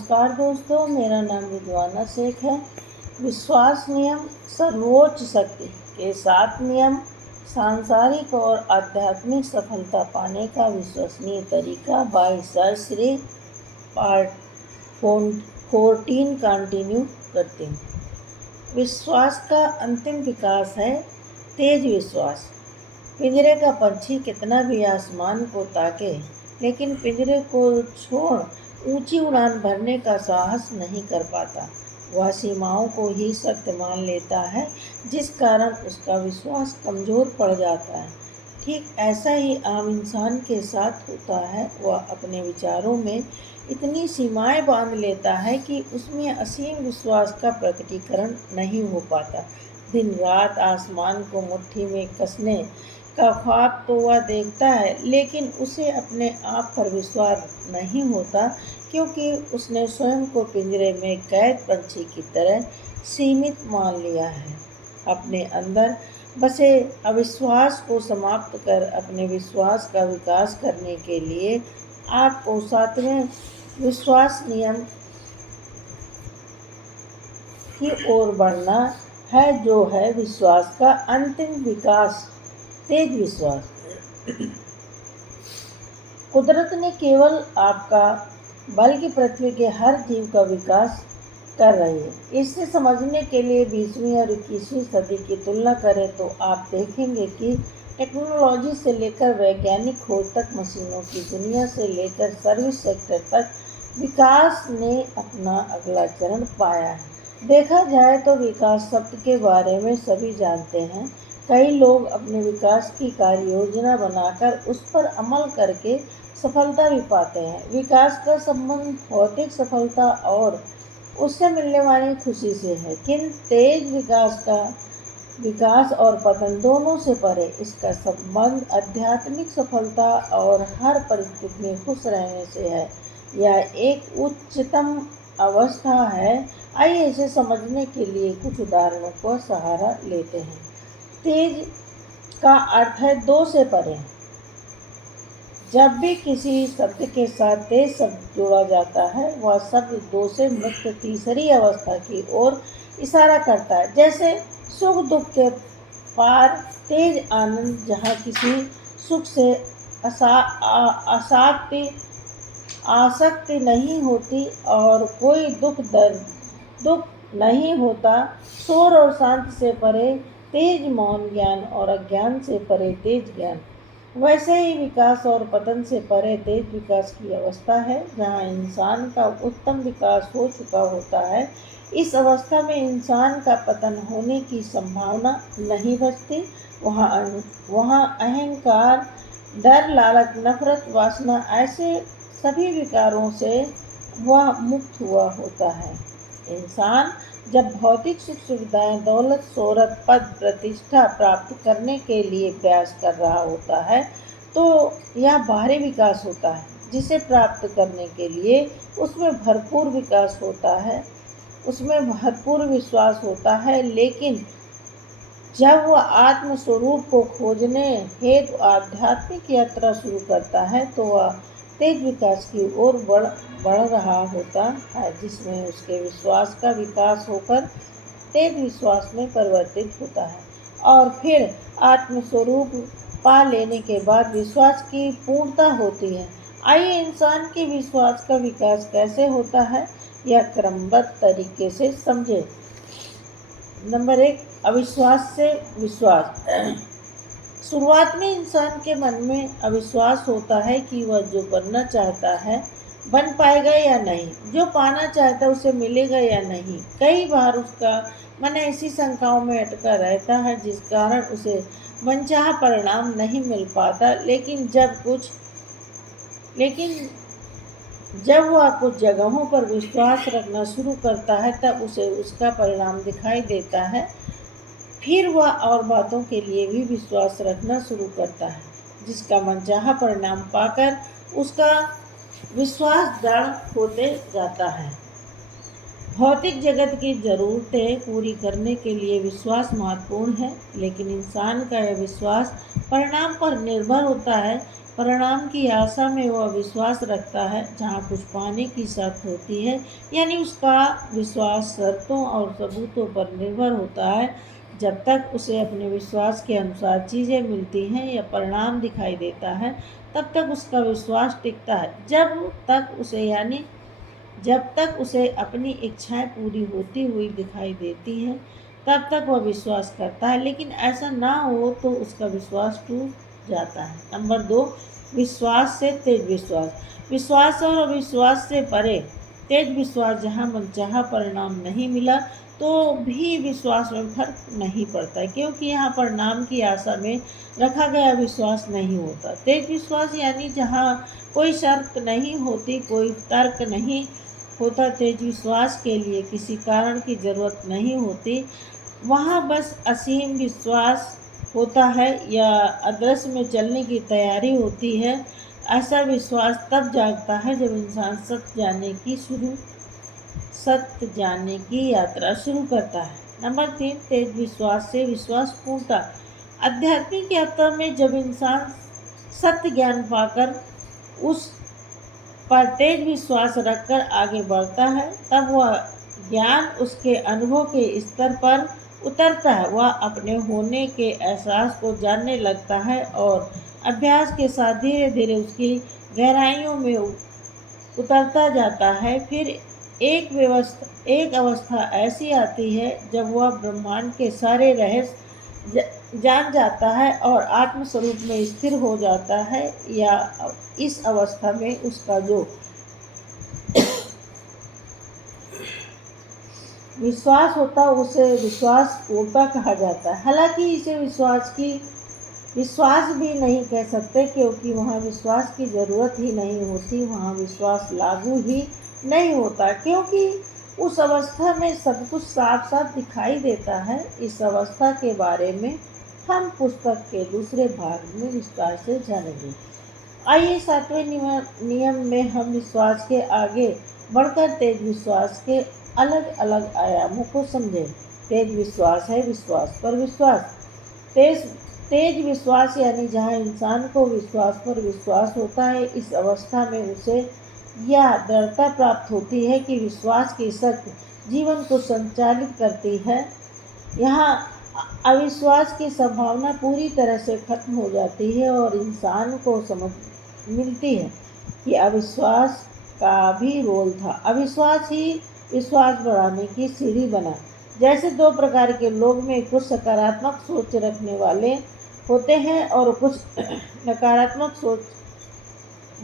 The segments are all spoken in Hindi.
नमस्कार दोस्तों, मेरा नाम रिजवाना शेख है। विश्वास नियम सर्वोच्च शक्ति के 7 नियम सांसारिक और आध्यात्मिक सफलता पाने का विश्वसनीय तरीका by sir Shri part 14 continue करते हैं। विश्वास का अंतिम विकास है तेज विश्वास। पिंजरे का पंछी कितना भी आसमान को ताके, लेकिन पिंजरे को छोड़ ऊंची उड़ान भरने का साहस नहीं कर पाता। वह सीमाओं को ही सत्य मान लेता है, जिस कारण उसका विश्वास कमज़ोर पड़ जाता है। ठीक ऐसा ही आम इंसान के साथ होता है। वह अपने विचारों में इतनी सीमाएं बांध लेता है कि उसमें असीम विश्वास का प्रकटीकरण नहीं हो पाता। दिन रात आसमान को मुट्ठी में कसने का ख्वाब तो वह देखता है, लेकिन उसे अपने आप पर विश्वास नहीं होता, क्योंकि उसने स्वयं को पिंजरे में कैद पंछी की तरह सीमित मान लिया है। अपने अंदर बसे अविश्वास को समाप्त कर अपने विश्वास का विकास करने के लिए आपको 7वें विश्वास नियम की ओर बढ़ना है, जो है विश्वास का अंतिम विकास, तेज विश्वास। कुदरत ने केवल आपका बल्कि पृथ्वी के हर जीव का विकास कर रही है। इसे समझने के लिए 20वीं और 21वीं सदी की तुलना करें तो आप देखेंगे कि टेक्नोलॉजी से लेकर वैज्ञानिक खोज तक, मशीनों की दुनिया से लेकर सर्विस सेक्टर तक विकास ने अपना अगला चरण पाया है। देखा जाए तो विकास शब्द के बारे में सभी जानते हैं। कई लोग अपने विकास की कार्य योजना बनाकर उस पर अमल करके सफलता भी पाते हैं। विकास का संबंध भौतिक सफलता और उससे मिलने वाली खुशी से है, किंतु तेज विकास और पतन दोनों से परे। इसका संबंध आध्यात्मिक सफलता और हर परिस्थिति में खुश रहने से है। यह एक उच्चतम अवस्था है। आइए इसे समझने के लिए कुछ उदाहरणों का सहारा लेते हैं। तेज का अर्थ है 2 से परे। जब भी किसी शब्द के साथ तेज शब्द जोड़ा जाता है, वह शब्द 2 से मुक्त तीसरी अवस्था की ओर इशारा करता है, जैसे सुख दुख के पार तेज आनंद, जहाँ किसी सुख से आसक्ति नहीं होती और कोई दुख नहीं होता। शोर और शांति से परे तेज मौन ज्ञान और अज्ञान से परे तेज ज्ञान। वैसे ही विकास और पतन से परे तेज विकास की अवस्था है, जहाँ इंसान का उत्तम विकास हो चुका होता है। इस अवस्था में इंसान का पतन होने की संभावना नहीं बचती। वहाँ अहंकार, डर, लालच, नफरत, वासना, ऐसे सभी विकारों से वह मुक्त हुआ होता है। इंसान जब भौतिक सुख सुविधाएं, दौलत, शोहरत, पद, प्रतिष्ठा प्राप्त करने के लिए प्रयास कर रहा होता है, तो यह बाहरी विकास होता है, जिसे प्राप्त करने के लिए उसमें भरपूर विकास होता है, उसमें भरपूर विश्वास होता है। लेकिन जब वह आत्म स्वरूप को खोजने हेतु आध्यात्मिक यात्रा शुरू करता है, तो वह तेज विकास की ओर बढ़ रहा होता है, जिसमें उसके विश्वास का विकास होकर तेज विश्वास में परिवर्तित होता है। और फिर आत्मस्वरूप पा लेने के बाद विश्वास की पूर्णता होती है। आइए इंसान के विश्वास का विकास कैसे होता है, यह क्रमबद्ध तरीके से समझें। नंबर 1, अविश्वास से विश्वास। शुरुआत में इंसान के मन में अविश्वास होता है कि वह जो बनना चाहता है बन पाएगा या नहीं, जो पाना चाहता है उसे मिलेगा या नहीं। कई बार उसका मन ऐसी शंकाओं में अटका रहता है, जिस कारण उसे मनचाहा परिणाम नहीं मिल पाता। लेकिन जब वह कुछ जगहों पर विश्वास रखना शुरू करता है, तब उसे उसका परिणाम दिखाई देता है। फिर वह और बातों के लिए भी विश्वास रखना शुरू करता है, जिसका मनचाहा परिणाम पाकर उसका विश्वास दृढ़ होते जाता है। भौतिक जगत की जरूरतें पूरी करने के लिए विश्वास महत्वपूर्ण है, लेकिन इंसान का यह विश्वास परिणाम पर निर्भर होता है। परिणाम की आशा में वह विश्वास रखता है। जहाँ कुछ पाने की शर्त होती है, यानी उसका विश्वास शर्तों और सबूतों पर निर्भर होता है। जब तक उसे अपने विश्वास के अनुसार चीज़ें मिलती हैं या परिणाम दिखाई देता है, तब तक उसका विश्वास टिकता है। जब तक उसे अपनी इच्छाएं पूरी होती हुई दिखाई देती हैं, तब तक वह विश्वास करता है। लेकिन ऐसा ना हो तो उसका विश्वास टूट जाता है। नंबर 2, विश्वास से तेज विश्वास। विश्वास और अविश्वास से परे तेज विश्वास, जहाँ मनचाहा परिणाम नहीं मिला तो भी विश्वास में फर्क नहीं पड़ता, क्योंकि यहाँ परिणाम की आशा में रखा गया विश्वास नहीं होता। तेज विश्वास यानी जहाँ कोई शर्त नहीं होती, कोई तर्क नहीं होता। तेज विश्वास के लिए किसी कारण की जरूरत नहीं होती, वहाँ बस असीम विश्वास होता है या अदृश्य में चलने की तैयारी होती है। ऐसा विश्वास तब जागता है जब इंसान सत्य जानने की यात्रा शुरू करता है। नंबर 3, तेज विश्वास से विश्वास पूर्णता। आध्यात्मिक यात्रा में जब इंसान सत्य ज्ञान पाकर उस पर तेज विश्वास रखकर आगे बढ़ता है, तब वह ज्ञान उसके अनुभव के स्तर पर उतरता है। वह अपने होने के एहसास को जानने लगता है और अभ्यास के साथ धीरे धीरे उसकी गहराइयों में उतरता जाता है। फिर एक अवस्था ऐसी आती है जब वह ब्रह्मांड के सारे रहस्य जान जाता है और आत्म स्वरूप में स्थिर हो जाता है। या इस अवस्था में उसका जो विश्वास होता है उसे विश्वास पूर्णता कहा जाता है। हालांकि इसे विश्वास भी नहीं कह सकते, क्योंकि वहाँ विश्वास की जरूरत ही नहीं होती, वहाँ विश्वास लागू ही नहीं होता, क्योंकि उस अवस्था में सब कुछ साफ साफ दिखाई देता है। इस अवस्था के बारे में हम पुस्तक के दूसरे भाग में विस्तार से जानेंगे। आइए 7वें नियम में हम विश्वास के आगे बढ़कर तेज विश्वास के अलग अलग आयामों को समझें। तेज विश्वास है विश्वास पर विश्वास। तेज विश्वास यानी जहाँ इंसान को विश्वास पर विश्वास होता है। इस अवस्था में उसे यह दृढ़ता प्राप्त होती है कि विश्वास की शक्ति जीवन को संचालित करती है। यहाँ अविश्वास की संभावना पूरी तरह से खत्म हो जाती है और इंसान को समझ मिलती है कि अविश्वास का भी रोल था। अविश्वास ही विश्वास बढ़ाने की सीढ़ी बना। जैसे 2 प्रकार के लोग में कुछ सकारात्मक सोच रखने वाले होते हैं और कुछ नकारात्मक सोच,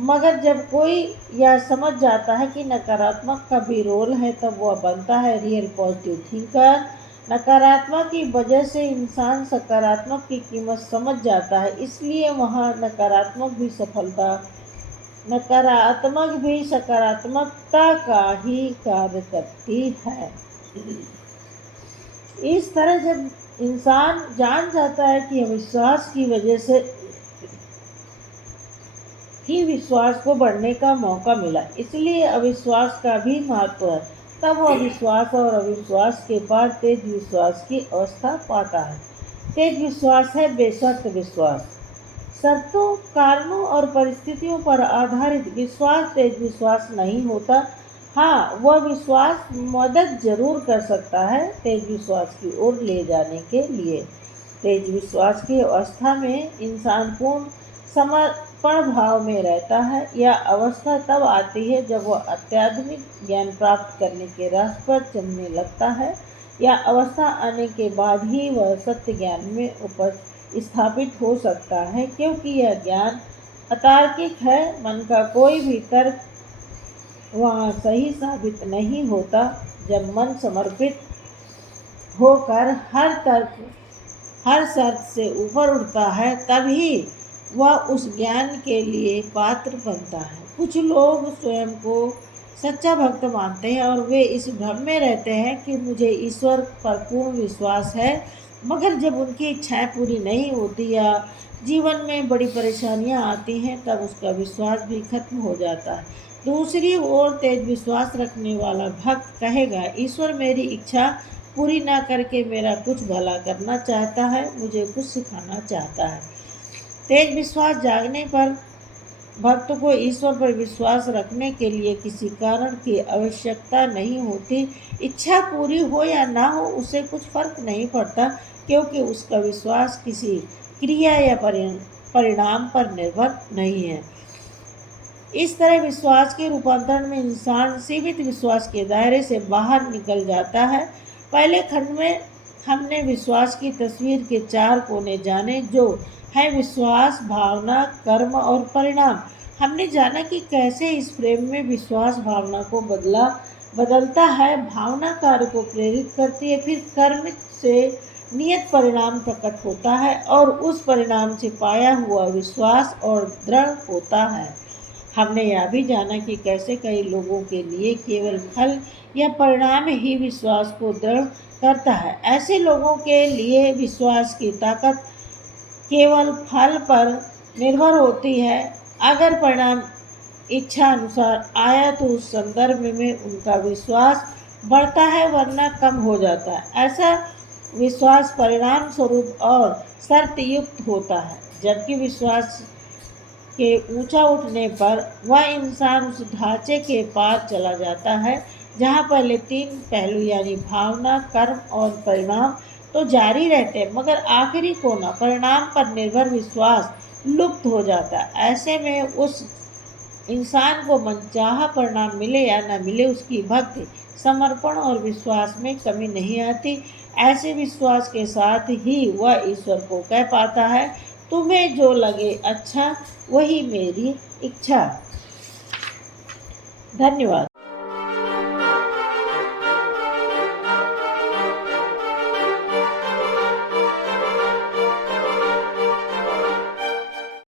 मगर जब कोई यह समझ जाता है कि नकारात्मक का भी रोल है, तब वह बनता है रियल पॉजिटिव थिंकर। नकारात्मक की वजह से इंसान सकारात्मक की कीमत समझ जाता है, इसलिए वहाँ नकारात्मक भी सकारात्मकता का ही कार्य करती है। इस तरह जब इंसान जान जाता है कि अविश्वास की वजह से ही विश्वास को बढ़ने का मौका मिला, इसलिए अविश्वास का भी महत्व है, तब वह विश्वास और अविश्वास के पार तेज विश्वास की अवस्था पाता है। तेज विश्वास है बेशर्त विश्वास। शर्तों, कारणों और परिस्थितियों पर आधारित विश्वास तेज विश्वास नहीं होता। हाँ, वह विश्वास मदद जरूर कर सकता है तेज विश्वास की ओर ले जाने के लिए। तेज विश्वास की अवस्था में इंसान पूर्ण समर्पण भाव में रहता है। यह अवस्था तब आती है जब वह अत्याधुनिक ज्ञान प्राप्त करने के रास्ते पर चलने लगता है। यह अवस्था आने के बाद ही वह सत्य ज्ञान में स्थापित हो सकता है, क्योंकि यह ज्ञान अतार्किक है। मन का कोई भी तर्क वहाँ सही साबित नहीं होता। जब मन समर्पित होकर हर शर्त से ऊपर उठता है, तभी वह उस ज्ञान के लिए पात्र बनता है। कुछ लोग स्वयं को सच्चा भक्त मानते हैं और वे इस भ्रम में रहते हैं कि मुझे ईश्वर पर पूर्ण विश्वास है, मगर जब उनकी इच्छाएं पूरी नहीं होती या जीवन में बड़ी परेशानियां आती हैं, तब उसका विश्वास भी खत्म हो जाता है। दूसरी ओर तेज विश्वास रखने वाला भक्त कहेगा, ईश्वर मेरी इच्छा पूरी ना करके मेरा कुछ भला करना चाहता है, मुझे कुछ सिखाना चाहता है। तेज विश्वास जागने पर भक्त को ईश्वर पर विश्वास रखने के लिए किसी कारण की आवश्यकता नहीं होती। इच्छा पूरी हो या ना हो उसे कुछ फर्क नहीं पड़ता, क्योंकि उसका विश्वास किसी क्रिया या परिणाम पर निर्भर नहीं है। इस तरह विश्वास के रूपांतरण में इंसान सीमित विश्वास के दायरे से बाहर निकल जाता है। पहले खंड में हमने विश्वास की तस्वीर के 4 कोने जाने, जो है विश्वास, भावना, कर्म और परिणाम। हमने जाना कि कैसे इस फ्रेम में विश्वास भावना को बदलता है, भावना कार्य को प्रेरित करती है, फिर कर्म से नियत परिणाम प्रकट होता है और उस परिणाम से पाया हुआ विश्वास और दृढ़ होता है। हमने यह भी जाना कि कैसे कई लोगों के लिए केवल फल या परिणाम ही विश्वास को दृढ़ करता है। ऐसे लोगों के लिए विश्वास की ताकत केवल फल पर निर्भर होती है। अगर परिणाम इच्छा अनुसार आया तो उस संदर्भ में उनका विश्वास बढ़ता है, वरना कम हो जाता है। ऐसा विश्वास परिणाम स्वरूप और शर्त युक्त होता है, जबकि विश्वास के ऊंचा उठने पर वह इंसान उस ढांचे के पार चला जाता है जहां पहले 3 पहलू यानी भावना, कर्म और परिणाम तो जारी रहते हैं, मगर आखिरी कोना परिणाम पर निर्भर विश्वास लुप्त हो जाता है। ऐसे में उस इंसान को मनचाहा परिणाम मिले या न मिले, उसकी भक्ति, समर्पण और विश्वास में कमी नहीं आती। ऐसे विश्वास के साथ ही वह ईश्वर को कह पाता है, तुम्हें जो लगे अच्छा वही मेरी इच्छा। धन्यवाद।